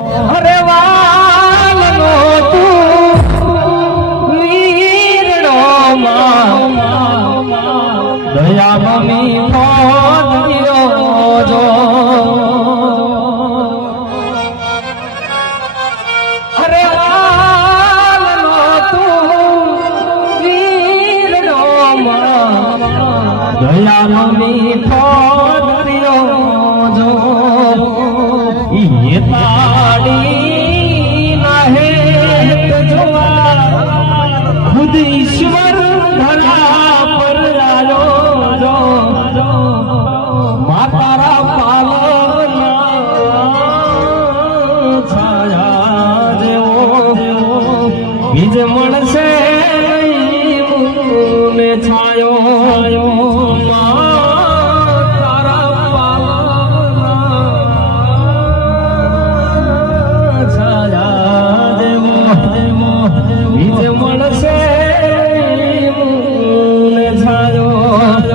અરે વાલનો તું વીરનો દયા મમી મોદિયો જો અરે વાલનો તું વીરનો દયા મમી મોદિયો જો ये ताड़ी नाहे खुद ईश्वर धरा पर आयो जो मातारा पालना छाया जेवो बीज मणसे ने छायो બીજ મળશે ને છાયો